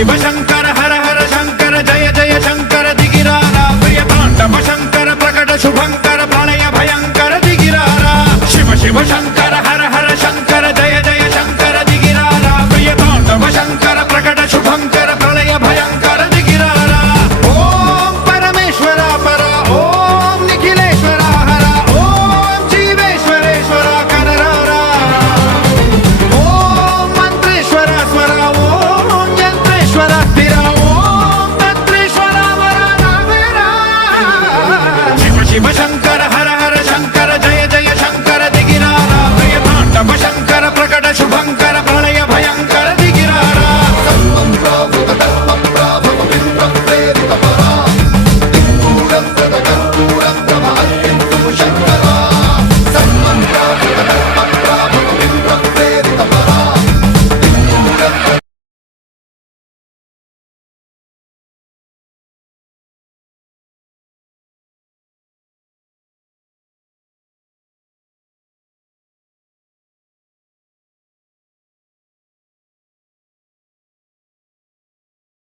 शिव शंकर हर हर शंकर जय जय शंकर दिगिरारा प्रिय तांडव शंकर प्रकट शुभंकर प्रलय भयंकर दिगिरारा शिव शिव शंकर